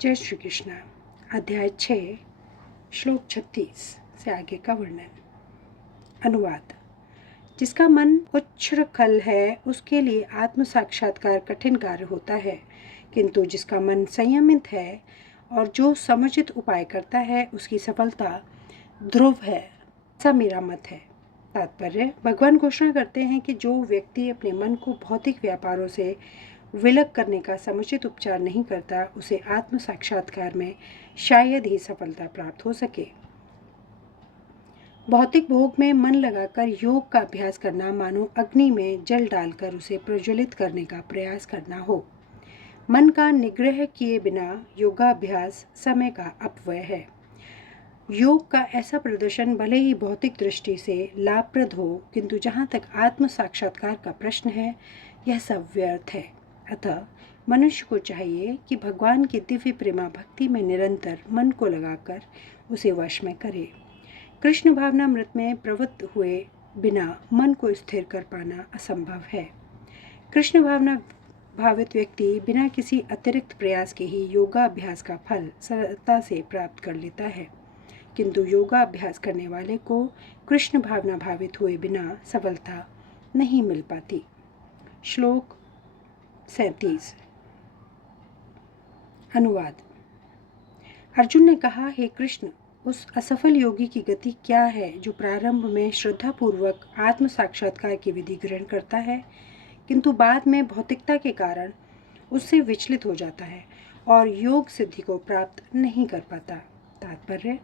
जय श्री कृष्ण। अध्याय 6 श्लोक 36 से आगे का वर्णन। अनुवाद। जिसका मन उच्छृंखल है उसके लिए आत्म साक्षात्कार कठिन कार्य होता है, किंतु जिसका मन संयमित है और जो समुचित उपाय करता है उसकी सफलता ध्रुव है। ऐसा मेरा मत है। तात्पर्य। भगवान घोषणा करते हैं कि जो व्यक्ति अपने मन को भौतिक व्यापारों से विलग करने का समुचित उपचार नहीं करता, उसे आत्म साक्षात्कार में शायद ही सफलता प्राप्त हो सके। भौतिक भोग में मन लगाकर योग का अभ्यास करना मानो अग्नि में जल डालकर उसे प्रज्वलित करने का प्रयास करना हो। मन का निग्रह किए बिना योगाभ्यास समय का अपव्यय है। योग का ऐसा प्रदर्शन भले ही भौतिक दृष्टि से लाभप्रद हो, किंतु जहाँ तक आत्म साक्षात्कार का प्रश्न है, यह सब व्यर्थ है। अतः मनुष्य को चाहिए कि भगवान की दिव्य प्रेमा भक्ति में निरंतर मन को लगाकर उसे वश में करे। कृष्ण भावनामृत में प्रवृत्त हुए बिना मन को स्थिर कर पाना असंभव है। कृष्ण भावना भावित व्यक्ति बिना किसी अतिरिक्त प्रयास के ही योगाभ्यास का फल सरलता से प्राप्त कर लेता है, किंतु योगाभ्यास करने वाले को कृष्ण भावना भावित हुए बिना सफलता नहीं मिल पाती। श्लोक 37। अनुवाद। अर्जुन ने कहा, हे कृष्ण, उस असफल योगी की गति क्या है जो प्रारंभ में श्रद्धापूर्वक आत्म साक्षात्कार की विधि ग्रहण करता है, किंतु बाद में भौतिकता के कारण उससे विचलित हो जाता है और योग सिद्धि को प्राप्त नहीं कर पाता। तात्पर्य।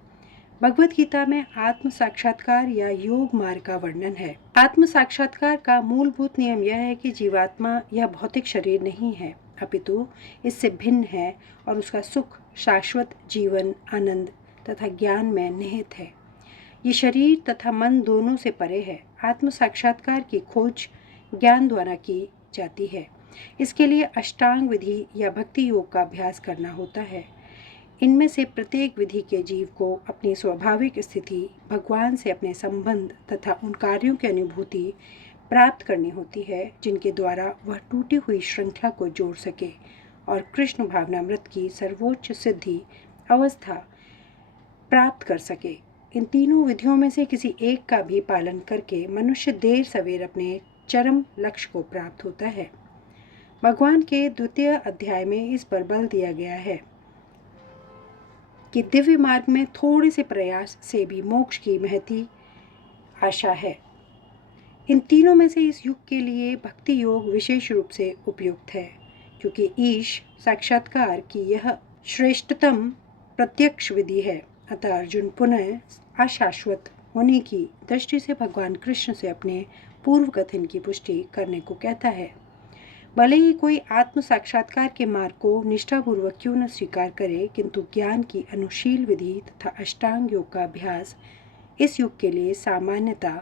भगवत गीता में आत्म साक्षात्कार या योग मार्ग का वर्णन है। आत्म साक्षात्कार का मूलभूत नियम यह है कि जीवात्मा यह भौतिक शरीर नहीं है, अपितु इससे भिन्न है और उसका सुख शाश्वत जीवन, आनंद तथा ज्ञान में निहित है। ये शरीर तथा मन दोनों से परे है। आत्म साक्षात्कार की खोज ज्ञान द्वारा की जाती है। इसके लिए अष्टांग विधि या भक्ति योग का अभ्यास करना होता है। इनमें से प्रत्येक विधि के जीव को अपनी स्वाभाविक स्थिति, भगवान से अपने संबंध तथा उन कार्यों की अनुभूति प्राप्त करनी होती है जिनके द्वारा वह टूटी हुई श्रृंखला को जोड़ सके और कृष्ण भावनामृत की सर्वोच्च सिद्धि अवस्था प्राप्त कर सके। इन तीनों विधियों में से किसी एक का भी पालन करके मनुष्य देर सवेर अपने चरम लक्ष्य को प्राप्त होता है। भगवान के द्वितीय अध्याय में इस पर बल दिया गया है कि दिव्य मार्ग में थोड़े से प्रयास से भी मोक्ष की महती आशा है। इन तीनों में से इस युग के लिए भक्ति योग विशेष रूप से उपयुक्त है, क्योंकि ईश साक्षात्कार की यह श्रेष्ठतम प्रत्यक्ष विधि है। अतः अर्जुन पुनः अशाश्वत होने की दृष्टि से भगवान कृष्ण से अपने पूर्व कथन की पुष्टि करने को कहता है। भले ही कोई आत्म साक्षात्कार के मार्ग को निष्ठापूर्वक क्यों न स्वीकार करे, किंतु ज्ञान की अनुशील विधि तथा अष्टांग योग का अभ्यास इस युग के लिए सामान्यतः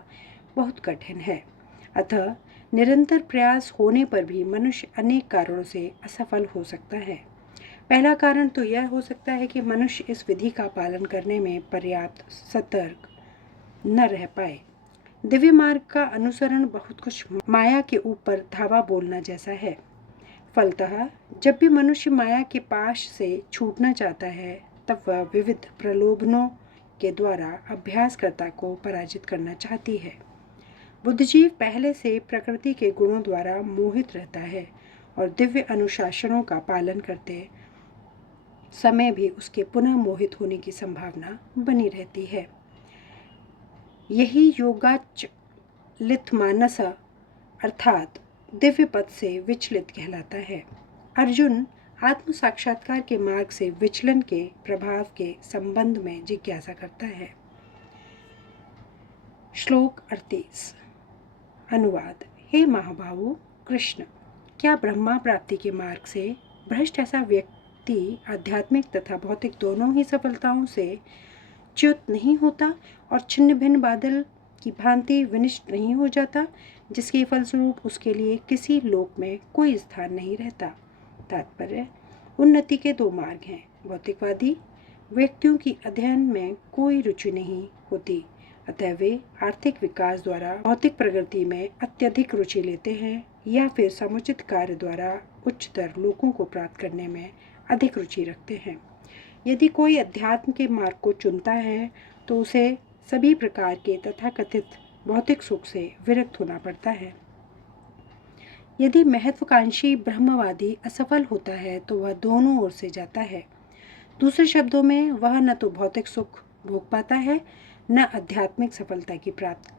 बहुत कठिन है। अतः निरंतर प्रयास होने पर भी मनुष्य अनेक कारणों से असफल हो सकता है। पहला कारण तो यह हो सकता है कि मनुष्य इस विधि का पालन करने में पर्याप्त सतर्क न रह पाए। दिव्य मार्ग का अनुसरण बहुत कुछ माया के ऊपर धावा बोलना जैसा है। फलतः जब भी मनुष्य माया के पाश से छूटना चाहता है, तब वह विविध प्रलोभनों के द्वारा अभ्यासकर्ता को पराजित करना चाहती है। बुद्धिजीव पहले से प्रकृति के गुणों द्वारा मोहित रहता है और दिव्य अनुशासनों का पालन करते समय भी उसके पुनः मोहित होने की संभावना बनी रहती है। यही योगाचलित मानस अर्थात दिव्य पद से विचलित कहलाता है। अर्जुन आत्म साक्षात्कार के मार्ग से विचलन के प्रभाव के संबंध में जिज्ञासा करता है। श्लोक 38। अनुवाद। हे महाबाहु कृष्ण, क्या ब्रह्मा प्राप्ति के मार्ग से भ्रष्ट ऐसा व्यक्ति आध्यात्मिक तथा भौतिक दोनों ही सफलताओं से च्युत नहीं होता और छिन्न भिन्न बादल की भांति विनिष्ट नहीं हो जाता, जिसके फलस्वरूप उसके लिए किसी लोक में कोई स्थान नहीं रहता। तात्पर्य। उन्नति के दो मार्ग हैं। भौतिकवादी व्यक्तियों की अध्ययन में कोई रुचि नहीं होती, अतः वे आर्थिक विकास द्वारा भौतिक प्रगति में अत्यधिक रुचि लेते हैं या फिर समुचित कार्य द्वारा उच्चतर लोकों को प्राप्त करने में अधिक रुचि रखते हैं। यदि कोई अध्यात्म के मार्ग को चुनता है तो उसे सभी प्रकार के तथाकथित भौतिक सुख से विरक्त होना पड़ता है। यदि महत्वाकांक्षी ब्रह्मवादी असफल होता है तो वह दोनों ओर से जाता है। दूसरे शब्दों में, वह न तो भौतिक सुख भोग पाता है, न आध्यात्मिक सफलता की प्राप्त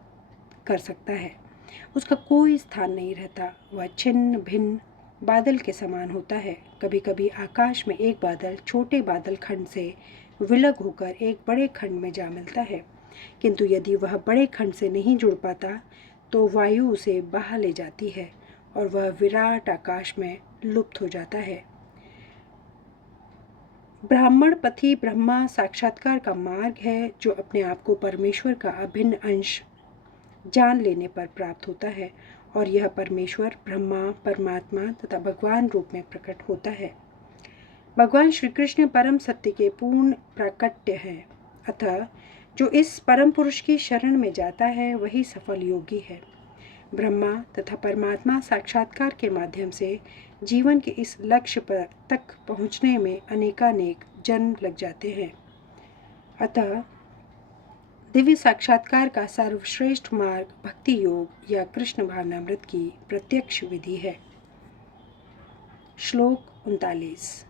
कर सकता है। उसका कोई स्थान नहीं रहता। वह छिन्न भिन्न बादल के समान होता है। कभी कभी आकाश में एक बादल छोटे बादल खंड से विलग होकर एक बड़े खंड में जा मिलता है, किंतु यदि वह बड़े खंड से नहीं जुड़ पाता तो वायु उसे बहा ले जाती है और वह विराट आकाश में लुप्त हो जाता है। ब्राह्मण पथी ब्रह्मा साक्षात्कार का मार्ग है, जो अपने आप को परमेश्वर का अभिन्न अंश जान लेने पर प्राप्त होता है, और यह परमेश्वर ब्रह्मा, परमात्मा तथा भगवान रूप में प्रकट होता है। भगवान श्री कृष्ण परम सत्य के पूर्ण प्राकट्य हैं। अतः जो इस परम पुरुष की शरण में जाता है वही सफल योगी है। ब्रह्मा तथा परमात्मा साक्षात्कार के माध्यम से जीवन के इस लक्ष्य पर तक पहुँचने में अनेकानेक जन्म लग जाते हैं। अतः दिव्य साक्षात्कार का सर्वश्रेष्ठ मार्ग भक्ति योग या कृष्ण भावनामृत की प्रत्यक्ष विधि है। श्लोक 39।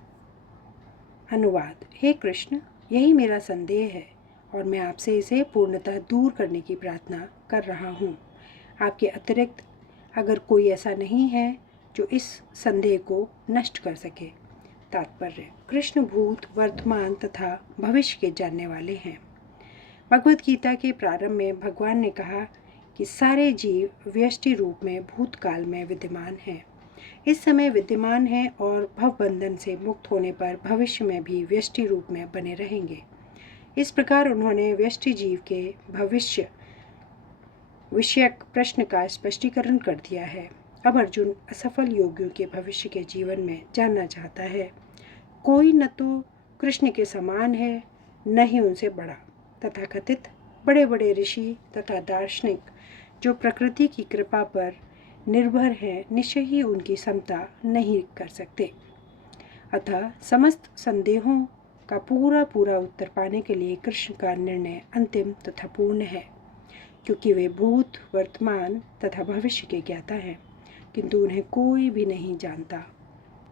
अनुवाद। हे कृष्ण, यही मेरा संदेह है और मैं आपसे इसे पूर्णतः दूर करने की प्रार्थना कर रहा हूँ। आपके अतिरिक्त अगर कोई ऐसा नहीं है जो इस संदेह को नष्ट कर सके। तात्पर्य: कृष्ण भूत, वर्तमान तथा भविष्य के जानने वाले हैं। भगवद गीता के प्रारंभ में भगवान ने कहा कि सारे जीव व्यष्टि रूप में भूतकाल में विद्यमान हैं, इस समय विद्यमान हैं और भवबंधन से मुक्त होने पर भविष्य में भी व्यष्टि रूप में बने रहेंगे। इस प्रकार उन्होंने व्यष्टि जीव के भविष्य विषयक प्रश्न का स्पष्टीकरण कर दिया है। अब अर्जुन असफल योगियों के भविष्य के जीवन में जानना चाहता है। कोई न तो कृष्ण के समान है, न ही उनसे बड़ा। तथाकथित बड़े बड़े ऋषि तथा दार्शनिक जो प्रकृति की कृपा पर निर्भर हैं, निश्चय ही उनकी समता नहीं कर सकते। अतः समस्त संदेहों का पूरा उत्तर पाने के लिए कृष्ण का निर्णय अंतिम तथा पूर्ण है, क्योंकि वे भूत, वर्तमान तथा भविष्य के ज्ञाता हैं, किंतु उन्हें कोई भी नहीं जानता।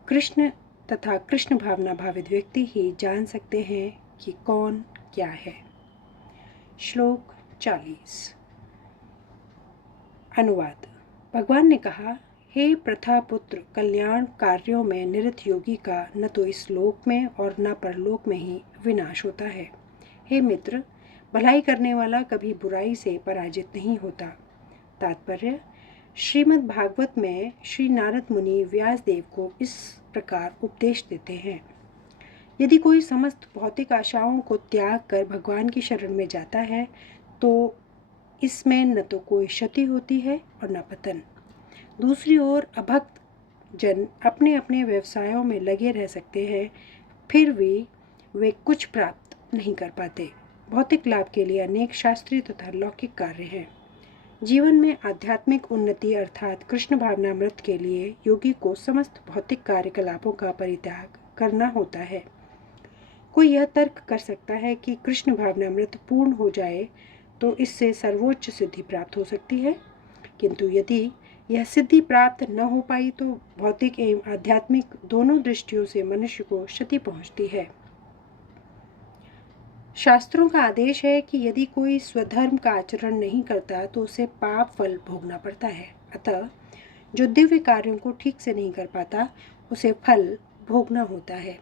कृष्ण तथा कृष्ण भावना भावित व्यक्ति ही जान सकते हैं कि कौन क्या है। श्लोक 40। अनुवाद। भगवान ने कहा, हे प्रथा पुत्र, कल्याण कार्यों में निरत योगी का न तो इस लोक में और न परलोक में ही विनाश होता है। हे मित्र, भलाई करने वाला कभी बुराई से पराजित नहीं होता। तात्पर्य: श्रीमद् भागवत में श्री नारद मुनि व्यास देव को इस प्रकार उपदेश देते हैं। यदि कोई समस्त भौतिक आशाओं को त्याग कर भगवान की शरण में जाता है तो इसमें न तो कोई क्षति होती है और न पतन। दूसरी ओर अभक्त जन अपने अपने व्यवसायों में लगे रह सकते हैं, फिर भी वे कुछ प्राप्त नहीं कर पाते। भौतिक लाभ के लिए अनेक शास्त्रीय तथा लौकिक कार्य हैं। जीवन में आध्यात्मिक उन्नति अर्थात कृष्ण भावनामृत के लिए योगी को समस्त भौतिक कार्यकलापों का परित्याग करना होता है। कोई यह तर्क कर सकता है कि कृष्ण भावनामृत पूर्ण हो जाए तो इससे सर्वोच्च सिद्धि प्राप्त हो सकती है, किंतु यदि यह सिद्धि प्राप्त न हो पाई तो भौतिक एवं आध्यात्मिक दोनों दृष्टियों से मनुष्य को क्षति पहुंचती है। शास्त्रों का आदेश है कि यदि कोई स्वधर्म का आचरण नहीं करता तो उसे पाप फल भोगना पड़ता है। अतः जो दिव्य कार्यों को ठीक से नहीं कर पाता उसे फल भोगना होता है।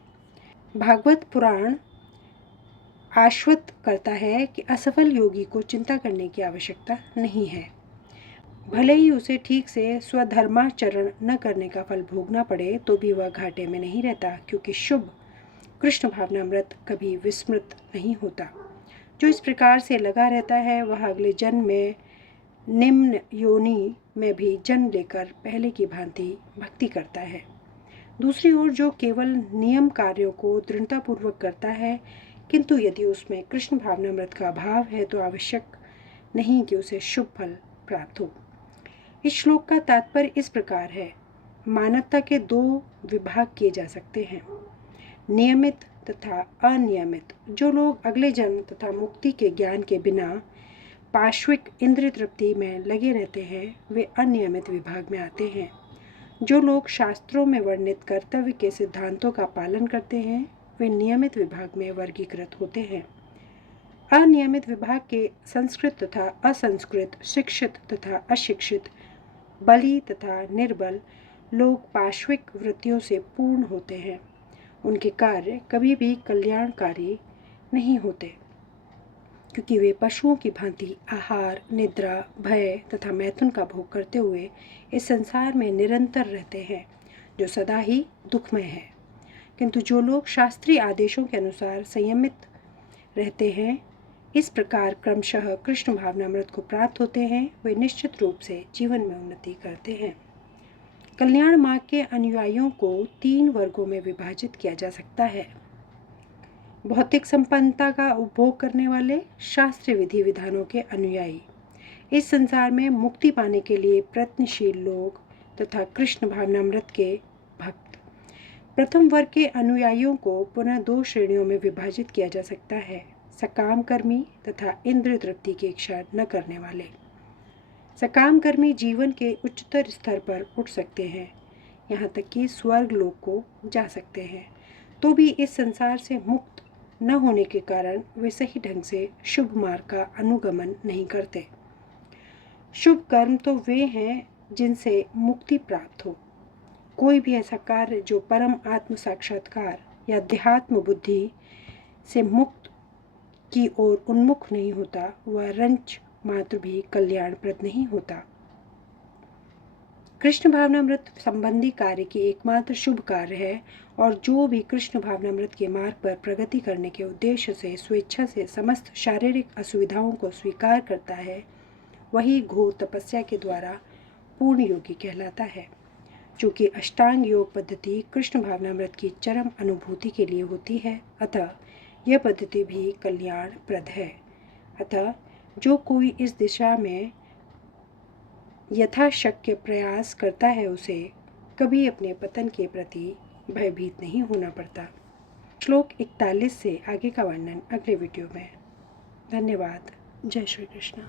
भागवत पुराण आश्वस्त करता है कि असफल योगी को चिंता करने की आवश्यकता नहीं है। भले ही उसे ठीक से स्वधर्माचरण न करने का फल भोगना पड़े तो भी वह घाटे में नहीं रहता, क्योंकि शुभ कृष्ण भावनामृत कभी विस्मृत नहीं होता। जो इस प्रकार से लगा रहता है वह अगले जन्म में निम्न योनि में भी जन्म लेकर पहले की भांति भक्ति करता है। दूसरी ओर जो केवल नियम कार्यों को दृढ़तापूर्वक करता है, किंतु यदि उसमें कृष्ण भावनामृत का अभाव है तो आवश्यक नहीं कि उसे शुभ फल प्राप्त हो। इस श्लोक का तात्पर्य इस प्रकार है: मानवता के दो विभाग किए जा सकते हैं। नियमित तथा अनियमित। जो लोग अगले जन्म तथा मुक्ति के ज्ञान के बिना पाश्विक इंद्रिय तृप्ति में लगे रहते हैं, वे अनियमित विभाग में आते हैं। जो लोग शास्त्रों में वर्णित कर्तव्य के सिद्धांतों का पालन करते हैं, वे नियमित विभाग में वर्गीकृत होते हैं। अनियमित विभाग के संस्कृत तथा असंस्कृत, शिक्षित तथा अशिक्षित, बली तथा निर्बल लोग पाश्विक वृत्तियों से पूर्ण होते हैं। उनके कार्य कभी भी कल्याणकारी नहीं होते, क्योंकि वे पशुओं की भांति आहार, निद्रा, भय तथा मैथुन का भोग करते हुए इस संसार में निरंतर रहते हैं, जो सदा ही दुखमय है। किंतु जो लोग शास्त्रीय आदेशों के अनुसार संयमित रहते हैं, इस प्रकार क्रमशः कृष्ण भावनामृत को प्राप्त होते हैं, वे निश्चित रूप से जीवन में उन्नति करते हैं। कल्याण मार्ग के अनुयायियों को 3 वर्गों में विभाजित किया जा सकता है। भौतिक संपन्नता का उपभोग करने वाले, शास्त्रीय विधि विधानों के अनुयायी, इस संसार में मुक्ति पाने के लिए प्रयत्नशील लोग तथा कृष्ण भावनामृत के भक्त। प्रथम वर्ग के अनुयायियों को पुनः 2 श्रेणियों में विभाजित किया जा सकता है: सकाम कर्मी तथा इंद्रिय तृप्ति की इच्छा न करने वाले। सकाम कर्मी जीवन के उच्चतर स्तर पर उठ सकते हैं, यहाँ तक कि स्वर्ग लोक को जा सकते हैं, तो भी इस संसार से मुक्त न होने के कारण वे सही ढंग से शुभ मार्ग का अनुगमन नहीं करते। शुभ कर्म तो वे हैं जिनसे मुक्ति प्राप्त हो। कोई भी ऐसा कार्य जो परम आत्म साक्षात्कार या अध्यात्म बुद्धि से मुक्त की ओर उन्मुख नहीं होता, वह रंच मात्र भी कल्याणप्रद नहीं होता। कृष्ण भावनामृत संबंधी कार्य की एकमात्र शुभ कार्य है, और जो भी कृष्ण भावनामृत के मार्ग पर प्रगति करने के उद्देश्य से स्वेच्छा से समस्त शारीरिक असुविधाओं को स्वीकार करता है, वही घोर तपस्या के द्वारा पूर्ण योगी कहलाता है। चूँकि अष्टांग योग पद्धति कृष्ण भावनामृत की चरम अनुभूति के लिए होती है, अतः यह पद्धति भी कल्याणप्रद है। अतः जो कोई इस दिशा में यथाशक्य प्रयास करता है, उसे कभी अपने पतन के प्रति भयभीत नहीं होना पड़ता। श्लोक 41 से आगे का वर्णन अगले वीडियो में। धन्यवाद। जय श्री कृष्ण।